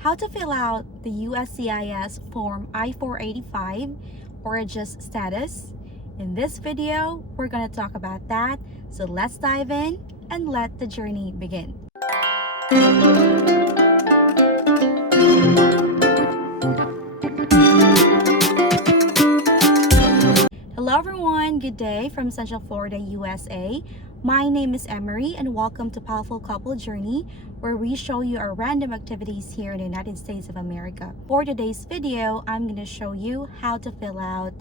how to fill out the USCIS Form I-485 or adjust status. In this video, we're going to talk about that. So let's dive in and let the journey begin. Hello everyone, good day from Central Florida, USA. My name is Emmary and welcome to POWELLful Couple Journey, where we show you our random activities here in the United States of America. For today's video, I'm going to show you how to fill out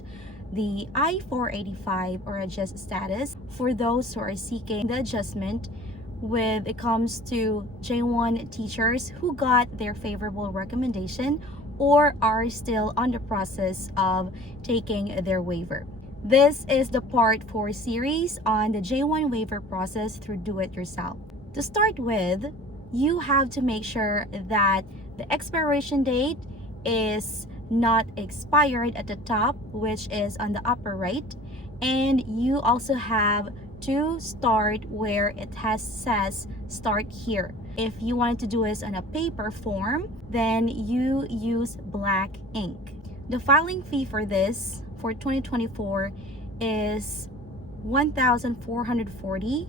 the I-485 or adjust status for those who are seeking the adjustment when it comes to J1 teachers who got their favorable recommendation or are still on the process of taking their waiver. This is the part 4 series on the J1 waiver process through do-it-yourself. To start with, you have to make sure that the expiration date is not expired at the top, which is on the upper right, and you also have to start where it says start here. If you wanted to do this on a paper form, then you use black ink. The filing fee for this for 2024 is $1,440,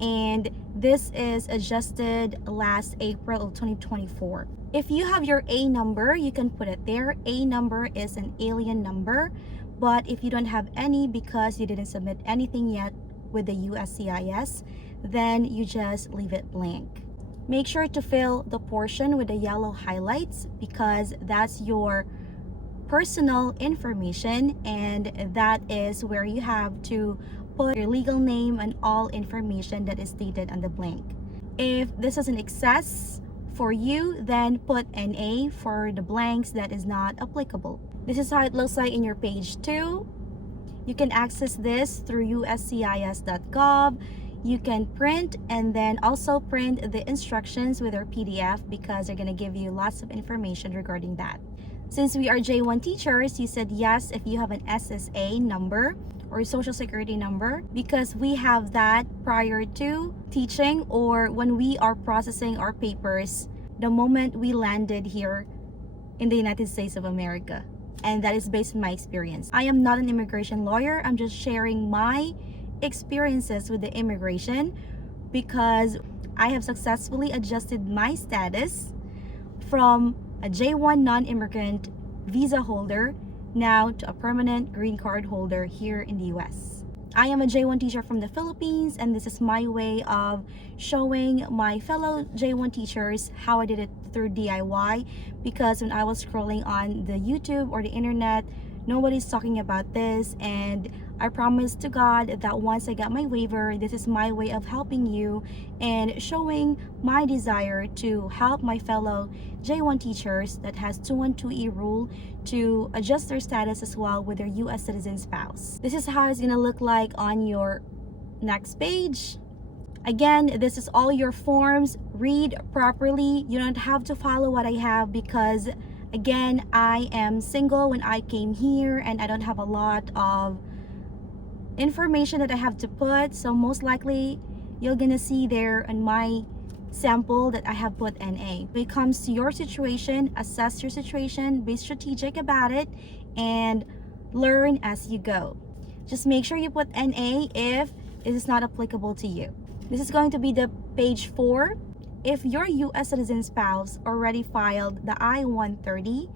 and this is adjusted last April of 2024. If you have your A number, you can put it there. A number is an alien number, but if you don't have any because you didn't submit anything yet with the USCIS, then you just leave it blank. Make sure to fill the portion with the yellow highlights because that's your personal information, and that is where you have to put your legal name and all information that is stated on the blank. If this is an excess for you, then put NA for the blanks that is not applicable. This is how it looks like in your page 2. You can access this through uscis.gov. You can print and then also print the instructions with our PDF because they're going to give you lots of information regarding that. Since we are J1 teachers, you said yes if you have an SSA number or social security number, because we have that prior to teaching or when we are processing our papers the moment we landed here in the United States of America. And that is based on my experience. I am not an immigration lawyer. I'm just sharing my experiences with the immigration because I have successfully adjusted my status from a J1 non-immigrant visa holder now to a permanent green card holder here in the US. I am a J1 teacher from the Philippines, and this is my way of showing my fellow J1 teachers how I did it through DIY, because when I was scrolling on the YouTube or the internet, nobody's talking about this, and I promised to God that once I got my waiver, this is my way of helping you and showing my desire to help my fellow J1 teachers that has 212E rule to adjust their status as well with their US citizen spouse. This is how it's gonna look like on your next page. Again, this is all your forms. Read properly. You don't have to follow what I have because again, I am single when I came here and I don't have a lot of information that I have to put, so most likely you're gonna see there in my sample that I have put NA. When it comes to your situation, assess your situation, be strategic about it, and learn as you go. Just make sure you put NA if it is not applicable to you. This is going to be the page 4. If your US citizen spouse already filed the I-130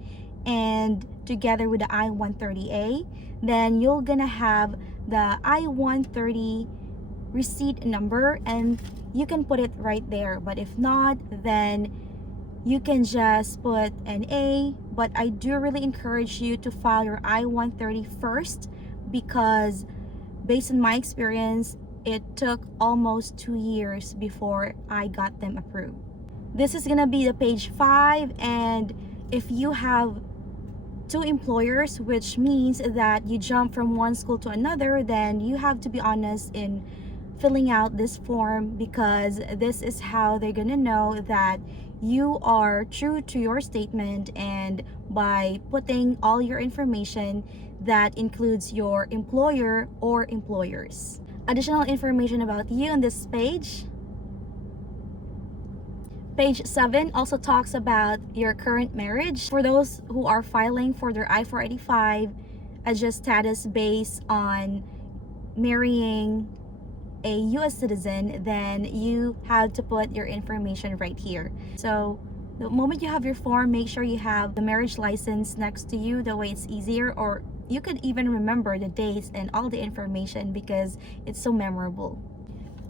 and together with the I-130A, then you're gonna have the I-130 receipt number and you can put it right there. But if not, then you can just put an A. But I do really encourage you to file your I-130 first because based on my experience, it took almost 2 years before I got them approved. This is gonna be the page 5, and if you have 2 employers, which means that you jump from one school to another, then you have to be honest in filling out this form because this is how they're gonna know that you are true to your statement, and by putting all your information that includes your employer or employers. Additional information about you on this page. Page 7 also talks about your current marriage. For those who are filing for their I-485, adjust status based on marrying a US citizen, then you have to put your information right here. So the moment you have your form, make sure you have the marriage license next to you. That way it's easier, or you could even remember the dates and all the information because it's so memorable.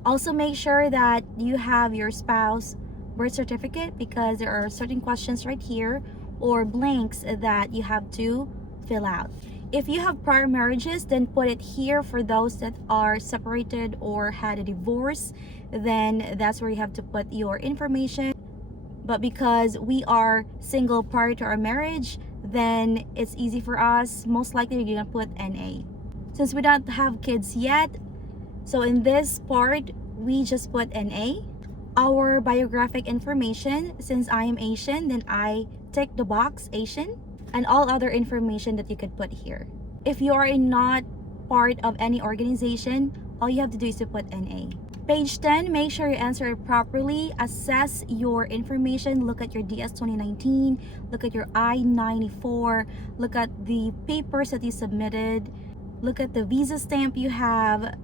Also make sure that you have your spouse birth certificate, because there are certain questions right here or blanks that you have to fill out. If you have prior marriages, then put it here. For those that are separated or had a divorce, then that's where you have to put your information. But because we are single prior to our marriage, then it's easy for us. Most likely you're gonna put NA. Since we don't have kids yet, so in this part, we just put NA. Our biographic information, since I am Asian, then I tick the box Asian, and all other information that you could put here. If you are not part of any organization, all you have to do is to put NA. Page 10, make sure you answer it properly. Assess your information. Look at your DS 2019, look at your I-94, look at the papers that you submitted, look at the visa stamp you have.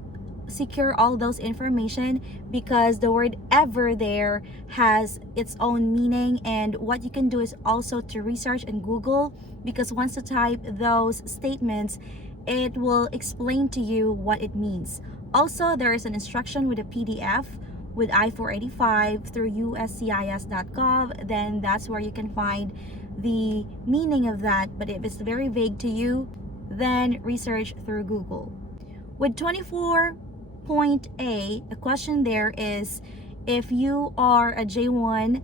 Secure all those information, because the word ever there has its own meaning. And what you can do is also to research and Google, because once you type those statements, it will explain to you what it means. Also, there is an instruction with a PDF with I-485 through USCIS.gov. Then that's where you can find the meaning of that. But if it's very vague to you, then research through Google. With 24.A, the question there is, if you are a J1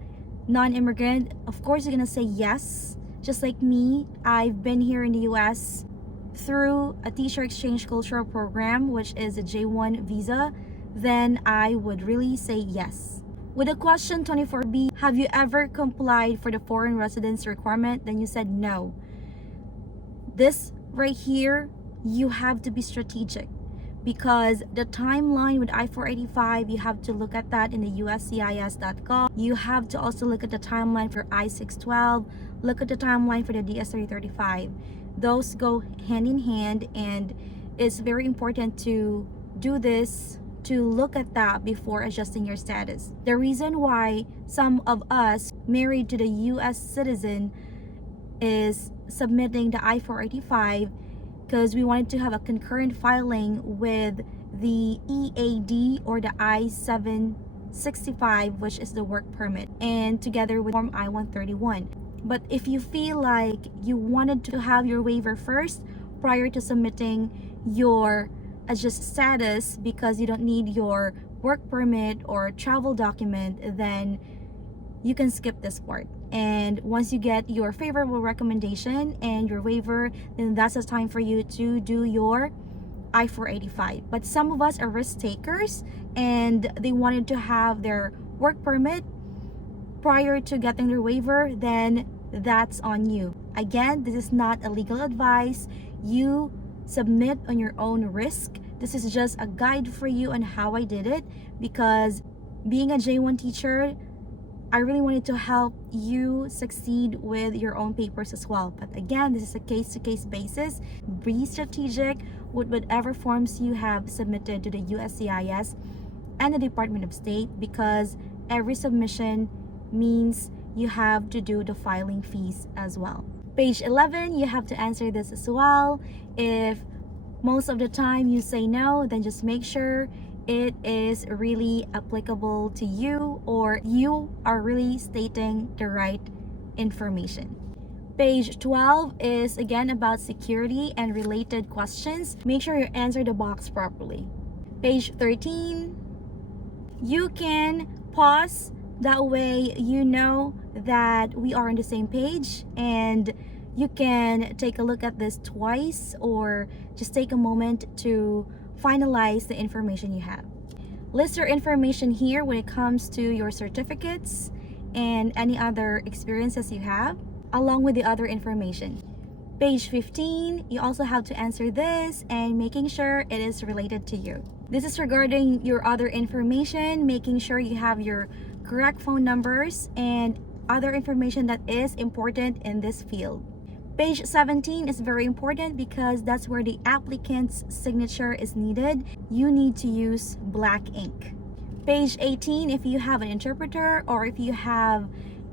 non-immigrant, of course you're gonna say yes. Just like me, I've been here in the US through a teacher exchange cultural program, which is a J1 visa, then I would really say yes. With the question 24B, have you ever complied for the foreign residence requirement? Then you said no. This right here, you have to be strategic, because the timeline with I-485, you have to look at that in the USCIS.gov. You have to also look at the timeline for I-612, look at the timeline for the DS-335. Those go hand in hand, and it's very important to do this, to look at that before adjusting your status. The reason why some of us married to the US citizen is submitting the I-485, because we wanted to have a concurrent filing with the EAD or the I-765, which is the work permit, and together with Form I-131. But if you feel like you wanted to have your waiver first prior to submitting your adjust status, because you don't need your work permit or travel document, then you can skip this part. And once you get your favorable recommendation and your waiver, then that's the time for you to do your I-485. But some of us are risk takers, and they wanted to have their work permit prior to getting their waiver, then that's on you. Again, this is not a legal advice. You submit on your own risk. This is just a guide for you on how I did it, because being a J1 teacher, I really wanted to help you succeed with your own papers as well. But again, this is a case-to-case basis. Be strategic with whatever forms you have submitted to the USCIS and the Department of State, because every submission means you have to do the filing fees as well. Page 11, you have to answer this as well. If most of the time you say no, then just make sure it is really applicable to you, or you are really stating the right information. Page 12 is again about security and related questions. Make sure you answer the box properly. Page 13, you can pause. That way you know that we are on the same page, and you can take a look at this twice, or just take a moment to finalize the information you have. List your information here when it comes to your certificates and any other experiences you have, along with the other information. Page 15, you also have to answer this and making sure it is related to you. This is regarding your other information, making sure you have your correct phone numbers, and other information that is important in this field. Page 17 is very important because that's where the applicant's signature is needed. You need to use black ink. Page 18, if you have an interpreter or if you have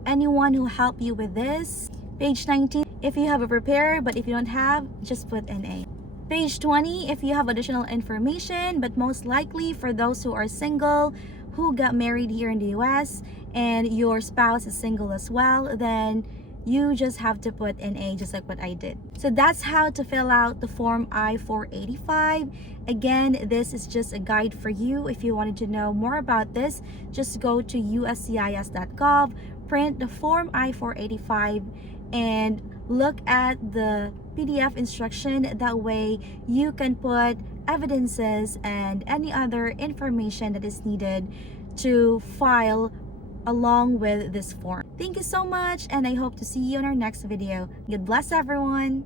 anyone who help you with this. Page 19, if you have a preparer, but if you don't have, just put NA. Page 20, if you have additional information, but most likely for those who are single, who got married here in the US, and your spouse is single as well, then you just have to put NA, just like what I did. So that's how to fill out the form I-485. Again, this is just a guide for you. If you wanted to know more about this, just go to USCIS.gov, print the form I-485, and look at the PDF instruction. That way you can put evidences and any other information that is needed to file along with this form. Thank you so much, and I hope to see you in our next video. God bless everyone.